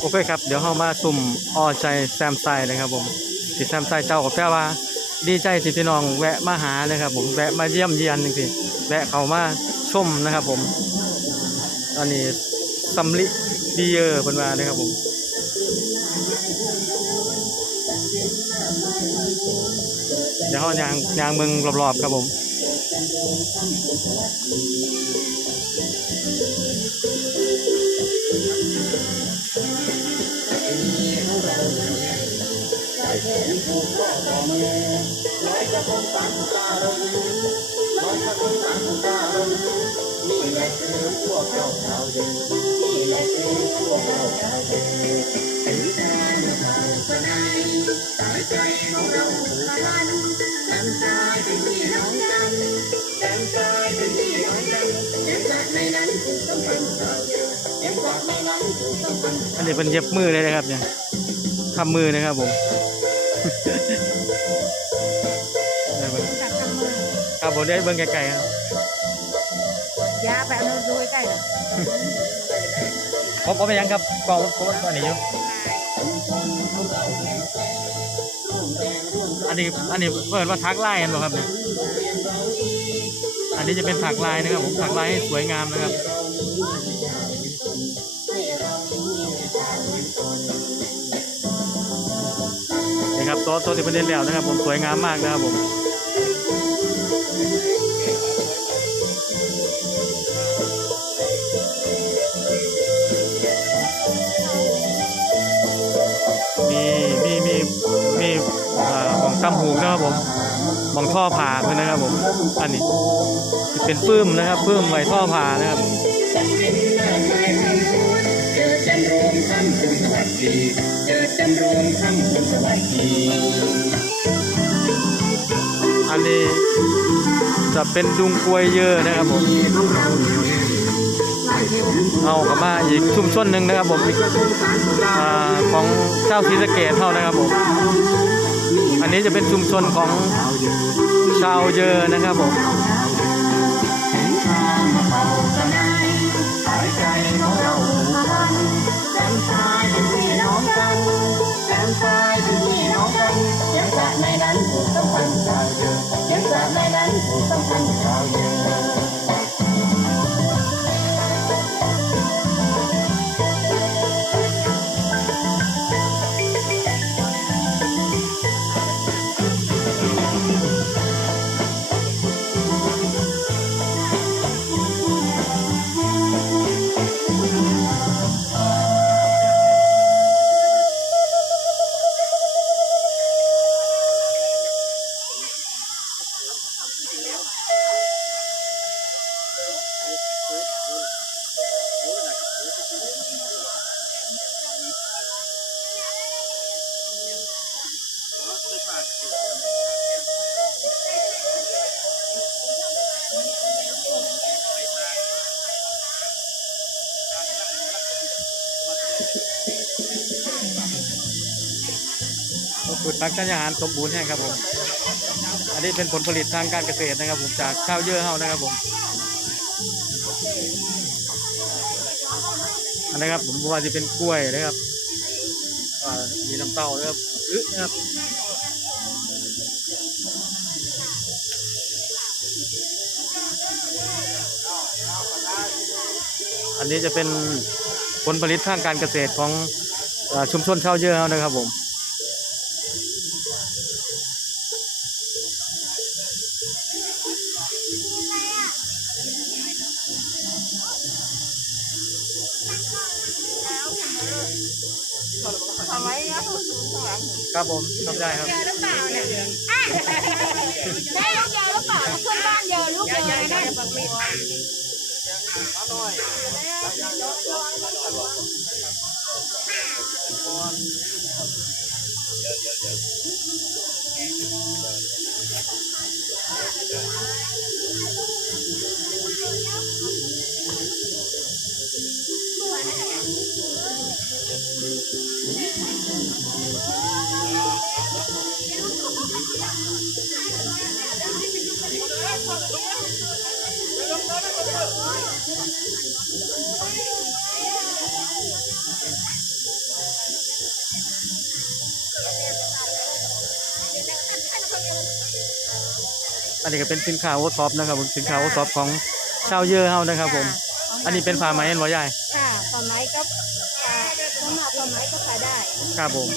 โอเคครับ เดี๋ยวเข้ามาสุ่มออใจแซมไซนะครับผมที่แซมไซเจ้าก็แปลว่า ดีใจที่พี่น้องแวะมาหาเลยครับผมแวะมาเยี่ยมเยียนจริงๆแวะเข้ามาชมนะครับผม อันนี้ซัมลิดีเยอร์เป็นวานะครับผมเดี๋ยวเขายางยางเมืองรอบๆครับผม อันนี้เป็นเย็บมือเลยนะครับเนี่ยทำมือนะครับผมได้เบิ่งจับทำมือครับผม ได้เบิ้งไกลๆครับยาแบบนู้นดูใกล้ๆน่ะผมผมไปยังครับกองผมตอนนี้อยู่อันนี้อันนี้เปิดว่าทักไล่กันบ่ครับเนี่ยอันนี้จะเป็นถักลายนะครับผมถักลายให้สวยงามนะครับ รับโต๊ะโต๊ะที่เป็นเด่นแล้วนะครับ ผมสวยงามมากนะครับผมมีมีมีมีอ่อหมองตำหูนะครับผมหมองท่อผ่าเพื่อนนะครับผมอันนี้เป็นปื้มนะครับปื้มไว้ท่อผ่านะครับ ดีเจอจันโรงคำคุณสวัสดีอันนี้จะเป็นดุงกล้วยเยอะนะครับผม เอากลับมาอีกชุมชนหนึ่งนะครับผมอของเจ้าศรีสะเกดเท่านะครับผม อันนี้จะเป็นชุมชนของชาวเยอนะครับผม เป็นพี่น้องกันเสียงจากในนั้นผูก สูตรพักทานอาหารสมบูรณ์แห้งครับผม อันนี้เป็นผลผลิตทางการเกษตรนะครับ ผมจากชาวเยื่อเฮานะครับผมอันนะครับผมว่าจะเป็นกล้วยนะครับมีน้ำเต้านะครับอึนะครับอันนี้จะเป็นผลผลิตทางการเกษตรของอชุมชนชาวเยอเฮานะครับผม ทำไมอะข้างหลังครับผมทำได้ครับเจอหรือเปล่าเนี่ยได้ลูกเจอหรือเปล่าเพื่อนบ้านเจอลูกเจอนะอ อันนี้ก็เป็นสินค้าโอท็อปนะครับสินค้าโอท็อปของชาวเยอะเฮานะครับผม อันนี้เป็นผ้าไม้เอ็นวะยญ่ค่ะผ้าไม้ก็ผ้าหมผ้าไม้ก็ขายได้ ครับผม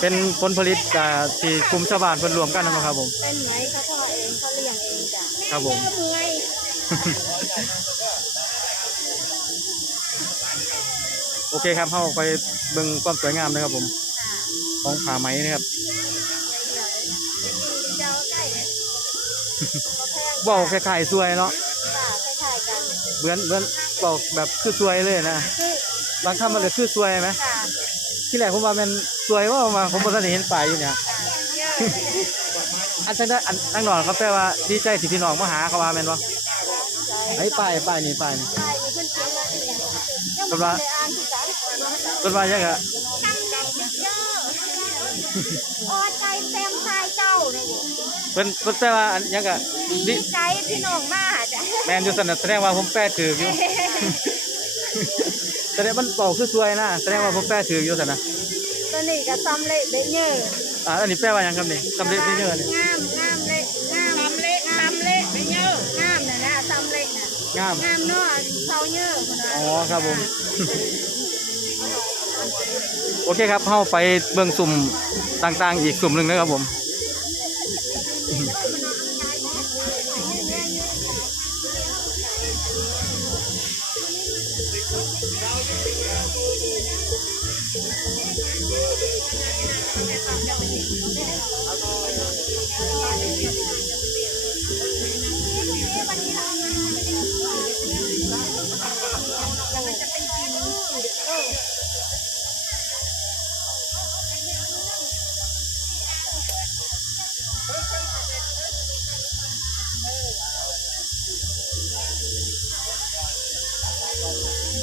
เป็นผลผลิตอ่าที่กลุ่มชาวบ้านเพิ่นรวมกันนะครับผม เป็นไหมเขาพ่อเองเขาเลี้ยงเองจ้ะครับผม เมื่อยโอเคครับเฮาไปเบิ่งความสวยงามนะครับผมของผ้าไหมนะครับเจ้าได้เลยก็แพงเว้าคล้ายๆสวยเนาะค่ะคล้ายๆกันเหมือนเหมือนเว้าแบบคือสวยเลยนะคือ บางคำมันเลยคือสวยไหมค่ะที่แรกผมว่ามัน สวยว่ามาผมบ่ทันได้เห็นป้ายอยู่เนี่ยเยอะอันนั้นอันนั่งนอนเขาแปลว่าดีใจที่พี่น้องมาหาเขาว่าแม่นบ่ไอ้ป้ายป้ายนี่ป้ายนี่ใช่มีเพื่อนเพื่อนมาที่นี่ยังเป็นไม่ว่าได้อ่านภาษาเป็นว่ายังไงตั้งใจเยอะออใจเต็มชายเจ้าเนี่ยเป็นเป็นแปลว่าอันยังก็ดีดิใจพี่น้องมาจ้ะแมนอยู่สนับแสดงว่าผมแปลถืออยู่ แสดงมันเป่าคือสวยนะแสดงว่าผมแปลถืออยู่สันนะ ตัวนี้ก็ซ้ำเละเด้เยอะอ่าอันนี้แปลว่าหยังครับนี่สำเร็จไม่เยอะนี่งามงามเละงามซ้ำเละซ้ำเละเด้เยอะงามน่ะนะซ้ำเละน่ะงาม งามเนาะเซาเยอะคนว่าอ๋อครับผม โอเคครับเข้าไปเบื้องสุ่มต่างๆ อีกสุ่มหนึ่งนะครับผม Música